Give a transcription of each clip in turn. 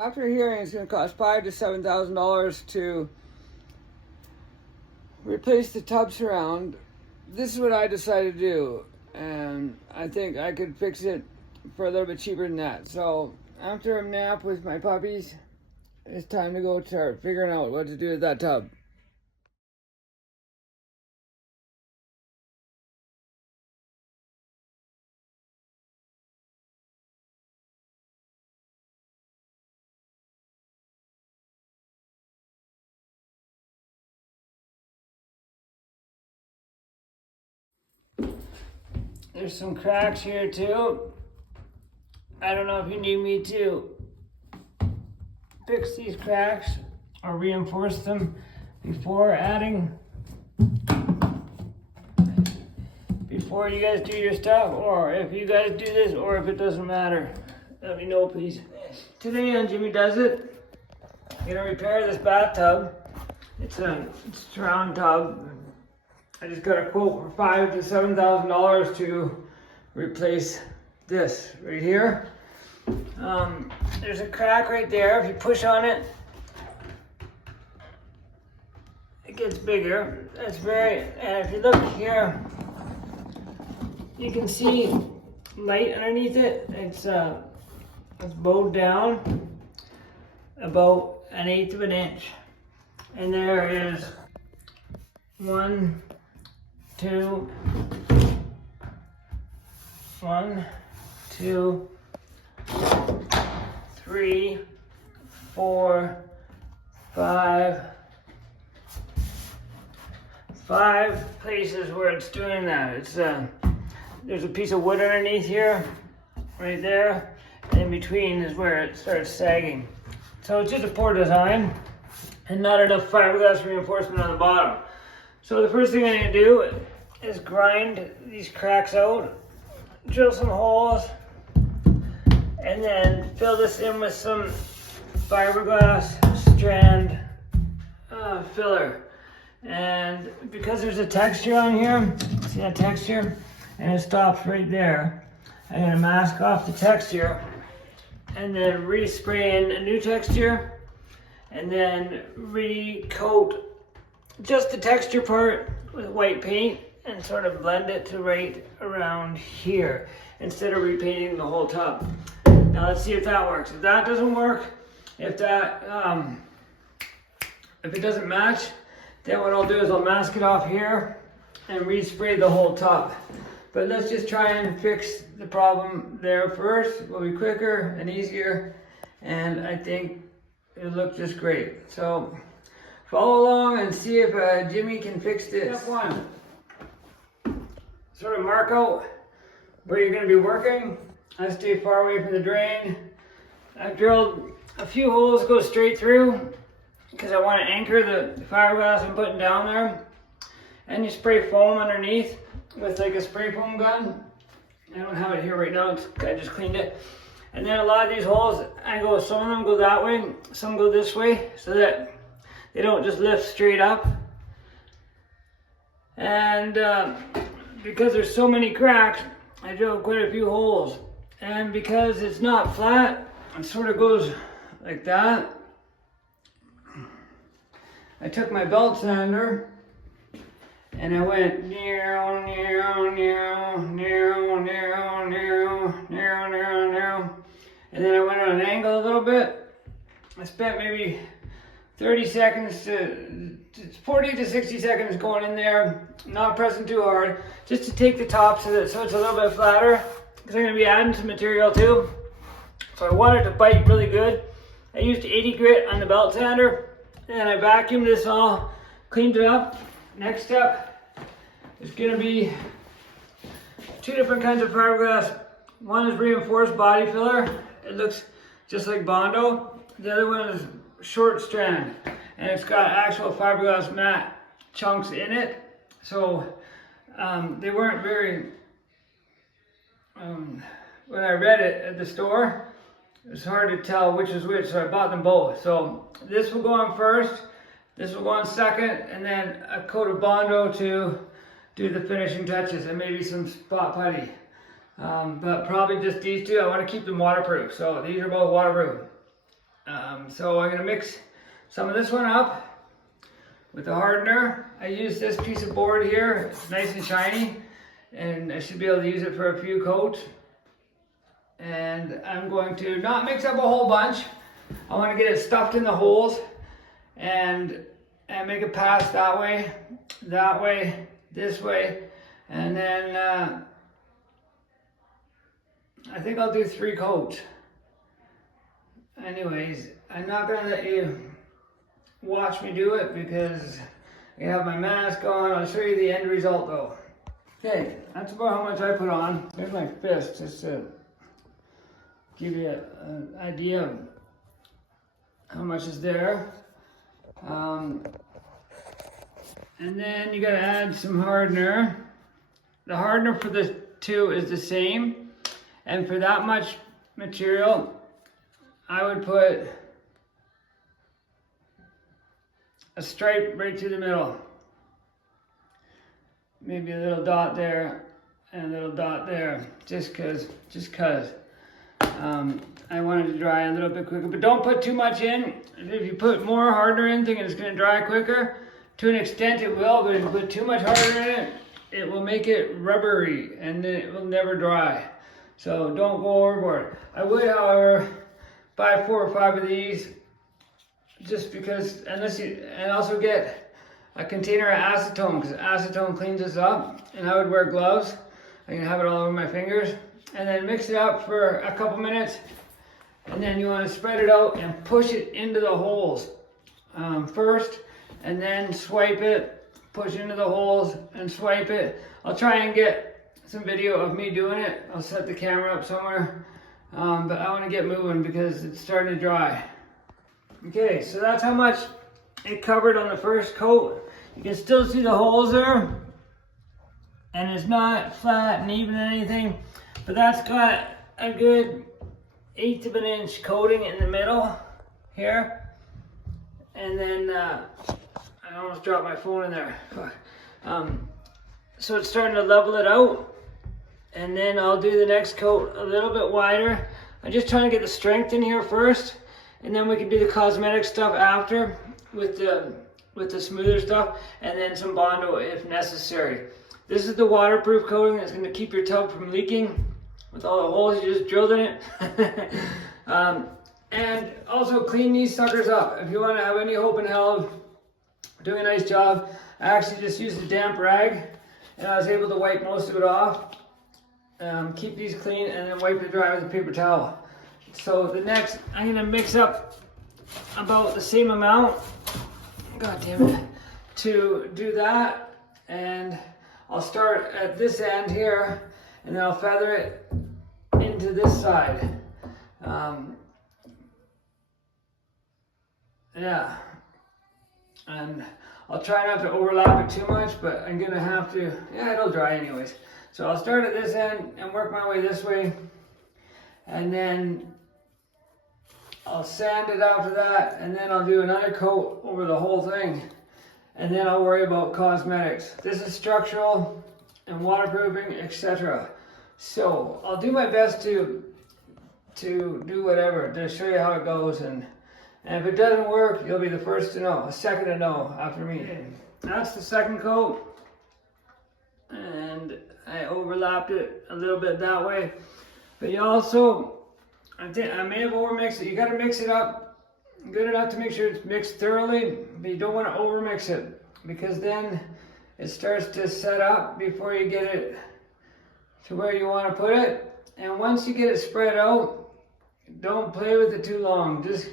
After hearing it's going to cost $5,000 to $7,000 to replace the tub surround, this is what I decided to do, and I think I could fix it for a little bit cheaper than that. So after a nap with my puppies, it's time to go start figuring out what to do with that tub. There's some cracks here too. I don't know if you need me to fix these cracks or reinforce them before you guys do your stuff, or if you guys do this, or if it doesn't matter. Let me know, please. Today on Jimmy Does It, I'm gonna repair this bathtub. It's a round tub. I just got a quote for $5,000 to $7,000 to replace this right here. There's a crack right there. If you push on it, it gets bigger. And if you look here, you can see light underneath it. It's bowed down about 1/8 of an inch. And there is 1, 2, 3, 4, 5 places where it's doing that. It's there's a piece of wood underneath here, right there, and in between is where it starts sagging. So it's just a poor design and not enough fiberglass reinforcement on the bottom. So the first thing I'm gonna do is grind these cracks out, drill some holes, and then fill this in with some fiberglass strand filler. And because there's a texture on here, see that texture? And it stops right there. I'm gonna mask off the texture and then respray in a new texture and then recoat just the texture part with white paint and sort of blend it to right around here instead of repainting the whole tub. Now let's see if that works. If that doesn't work, if it doesn't match, then what I'll do is I'll mask it off here and respray the whole tub. But let's just try and fix the problem there first. It will be quicker and easier, and I think it'll look just great. So follow along and see if Jimmy can fix this. Step 1, sort of mark out where you're going to be working. I stay far away from the drain. I've drilled a few holes, go straight through, because I want to anchor the fiberglass I'm putting down there. And you spray foam underneath with like a spray foam gun. I don't have it here right now, I just cleaned it. And then a lot of these holes, some of them go that way, some go this way, so that they don't just lift straight up. And because there's so many cracks, I drilled quite a few holes. And because it's not flat, it sort of goes like that. I took my belt sander and I went narrow, narrow, narrow, narrow, narrow, narrow, narrow, narrow, narrow. And then I went on an angle a little bit. I spent maybe 30 seconds to 40 to 60 seconds going in there, not pressing too hard, just to take the top so it's a little bit flatter, because I'm going to be adding some material too. So I want it to bite really good. I used 80 grit on the belt sander, and I vacuumed this all, cleaned it up. Next step is going to be 2 different kinds of fiberglass. One is reinforced body filler. It looks just like Bondo. The other one is short strand, and it's got actual fiberglass mat chunks in it. So they weren't very, when I read it at the store, it was hard to tell which is which, so I bought them both. So this will go on first, this will go on second, and then a coat of Bondo to do the finishing touches, and maybe some spot putty. But probably just these two. I want to keep them waterproof, so these are both waterproof. So I'm gonna mix some of this one up with the hardener. I use this piece of board here. It's nice and shiny, and I should be able to use it for a few coats. And I'm going to not mix up a whole bunch. I want to get it stuffed in the holes and make a pass that way, this way, and then I think I'll do 3 coats. Anyways, I'm not gonna let you watch me do it because I have my mask on. I'll show you the end result though. Okay, that's about how much I put on. There's my fist, just to give you an idea of how much is there. And then you gotta add some hardener. The hardener for the 2 is the same. And for that much material, I would put a stripe right through the middle. Maybe a little dot there and a little dot there, just cause I wanted to dry a little bit quicker. But don't put too much in. If you put more hardener in, thinking it's gonna dry quicker, to an extent it will, but if you put too much hardener in it, it will make it rubbery and then it will never dry. So don't go overboard. I would, however, buy 4 or 5 of these, just because, and also get a container of acetone, because acetone cleans this up, and I would wear gloves. I can have it all over my fingers, and then mix it up for a couple minutes, and then you want to spread it out and push it into the holes first, and then swipe it, push into the holes and swipe it. I'll try and get some video of me doing it. I'll set the camera up somewhere, but I want to get moving because it's starting to dry. Okay, so that's how much it covered on the first coat. You can still see the holes there, and it's not flat and even anything, but that's got a good 1/8 of an inch coating in the middle here. And then I almost dropped my phone in there. So it's starting to level it out, and then I'll do the next coat a little bit wider. I'm just trying to get the strength in here first, and then we can do the cosmetic stuff after with the smoother stuff, and then some Bondo if necessary. This is the waterproof coating that's going to keep your tub from leaking with all the holes you just drilled in it. And also clean these suckers up. If you want to have any hope in hell of doing a nice job, I actually just used a damp rag and I was able to wipe most of it off. Keep these clean and then wipe it dry with a paper towel. So the next, I'm going to mix up about the same amount, god damn it, to do that. And I'll start at this end here and then I'll feather it into this side. Yeah, and I'll try not to overlap it too much, but I'm gonna have to, yeah, it'll dry anyways. So I'll start at this end and work my way this way, and then I'll sand it after that, and then I'll do another coat over the whole thing, and then I'll worry about cosmetics. This is structural and waterproofing, etc. So I'll do my best to do whatever, to show you how it goes, and if it doesn't work, you'll be the first to know, the second to know after me. That's the second coat, and I overlapped it a little bit that way. But you also, I think I may have overmixed it. You got to mix it up good enough to make sure it's mixed thoroughly, but you don't want to overmix it, because then it starts to set up before you get it to where you want to put it. And once you get it spread out, don't play with it too long. Just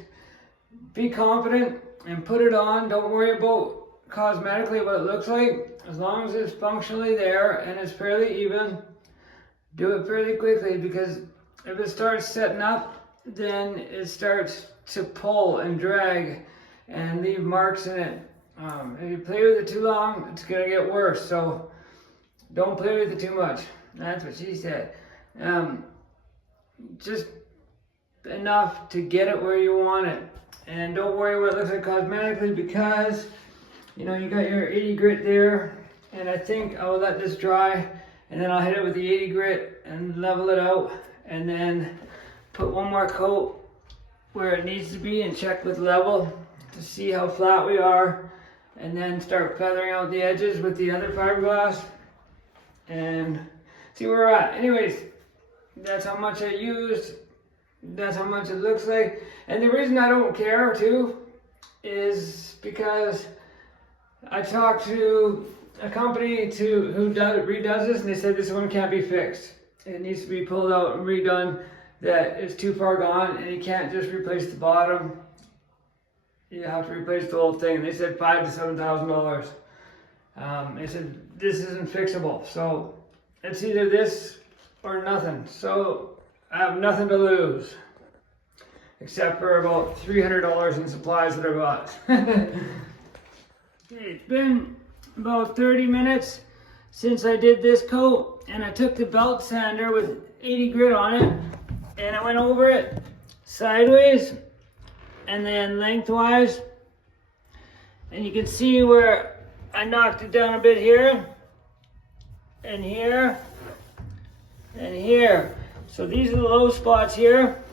be confident and put it on. Don't worry about cosmetically what it looks like. As long as it's functionally there and it's fairly even, do it fairly quickly, because if it starts setting up, then it starts to pull and drag and leave marks in it. If you play with it too long, it's gonna get worse. So don't play with it too much. That's what she said. Just enough to get it where you want it. And don't worry what it looks like cosmetically, because you know you got your 80 grit there, and I think I'll let this dry and then I'll hit it with the 80 grit and level it out, and then put one more coat where it needs to be and check with level to see how flat we are, and then start feathering out the edges with the other fiberglass and see where we're at. Anyways, that's how much I used. That's how much it looks like. And the reason I don't care too is because I talked to a company who redoes this, and they said this one can't be fixed. It needs to be pulled out and redone. That it's too far gone, and you can't just replace the bottom. You have to replace the whole thing. They said $5,000 to $7,000. They said this isn't fixable, so it's either this or nothing. So I have nothing to lose, except for about $300 in supplies that I bought. It's been about 30 minutes since I did this coat, and I took the belt sander with 80 grit on it, and I went over it sideways and then lengthwise, and you can see where I knocked it down a bit here and here and here. So these are the low spots here,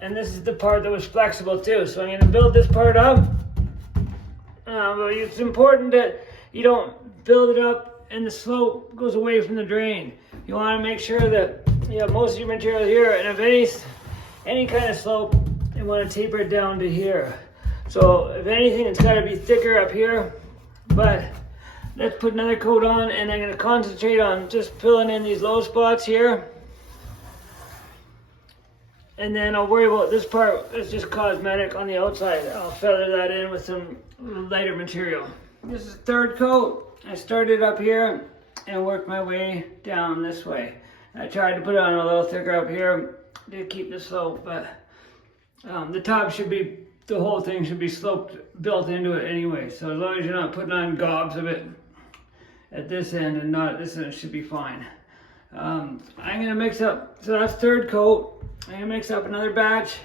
and this is the part that was flexible too. So I'm going to build this part up, but it's important that you don't build it up and the slope goes away from the drain. You want to make sure that you have most of your material here, and if any kind of slope, you want to taper it down to here. So if anything, it's got to be thicker up here. But let's put another coat on, and I'm going to concentrate on just filling in these low spots here. And then I'll worry about this part. It's just cosmetic on the outside. I'll feather that in with some lighter material. This is the third coat. I started up here and worked my way down this way. I tried to put it on a little thicker up here to keep the slope, but the top should be, the whole thing should be sloped, built into it anyway. So as long as you're not putting on gobs of it at this end and not at this end, it should be fine. I'm gonna mix up, so that's third coat. I'm gonna mix up another batch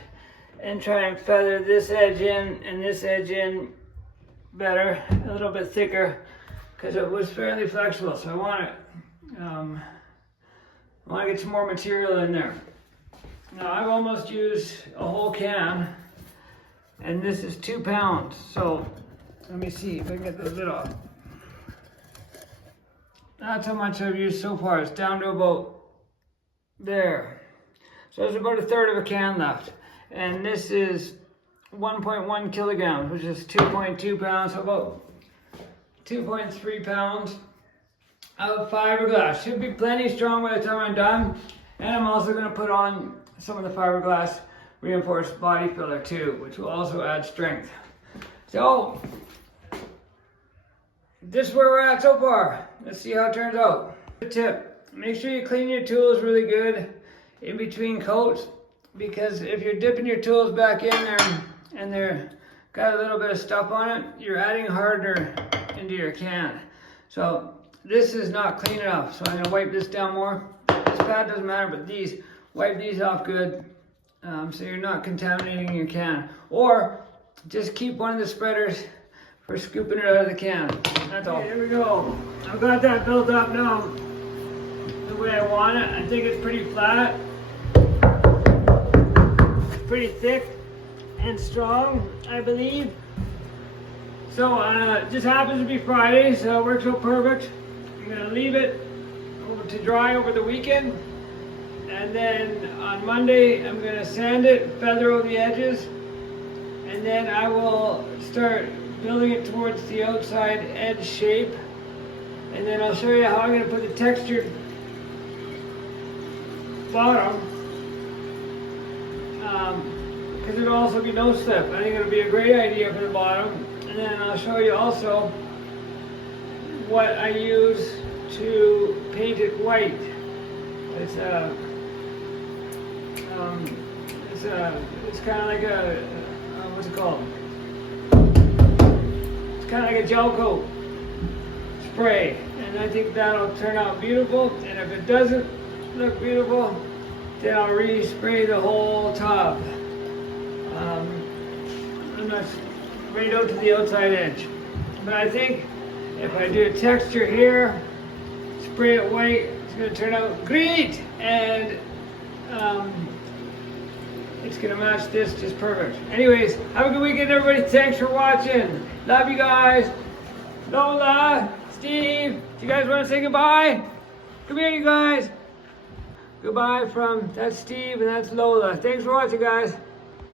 and try and feather this edge in and this edge in better, a little bit thicker, because it was fairly flexible. So I want to get some more material in there. Now I've almost used a whole can, and this is 2 pounds. So let me see if I can get the lid off. That's how much I've used so far. It's down to about there. So there's about a third of a can left. And this is 1.1 kilograms, which is 2.2 pounds, so about 2.3 pounds of fiberglass. Should be plenty strong by the time I'm done. And I'm also going to put on some of the fiberglass reinforced body filler too, which will also add strength. So this is where we're at so far. Let's see how it turns out. Tip: make sure you clean your tools really good in between coats, because if you're dipping your tools back in there and they're got a little bit of stuff on it, you're adding hardener into your can. So this is not clean enough, so I'm going to wipe this down more. This pad doesn't matter, but these, wipe these off good, so you're not contaminating your can. Or just keep one of the spreaders for scooping it out of the can. That's all. Okay, here we go. I've got that built up now the way I want it. I think it's pretty flat. It's pretty thick and strong, I believe. So it just happens to be Friday, so it works out perfect. I'm gonna leave it to dry over the weekend, and then on Monday I'm gonna sand it, feather over the edges, and then I will start building it towards the outside edge shape, and then I'll show you how I'm gonna put the textured bottom, because it'll also be no slip. I think it'll be a great idea for the bottom. And then I'll show you also what I use to paint it white. It's kind of like a what's it called? It's kind of like a gel coat spray, and I think that'll turn out beautiful. And if it doesn't look beautiful, then I'll re-spray the whole top. And that's right out to the outside edge. But I think if I do a texture here, spray it white, it's going to turn out great. And It's gonna match this just perfect. Anyways, have a good weekend, everybody. Thanks for watching. Love you guys. Lola, Steve, do you guys want to say goodbye? Come here, you guys. Goodbye from, that's Steve and that's Lola. Thanks for watching, guys.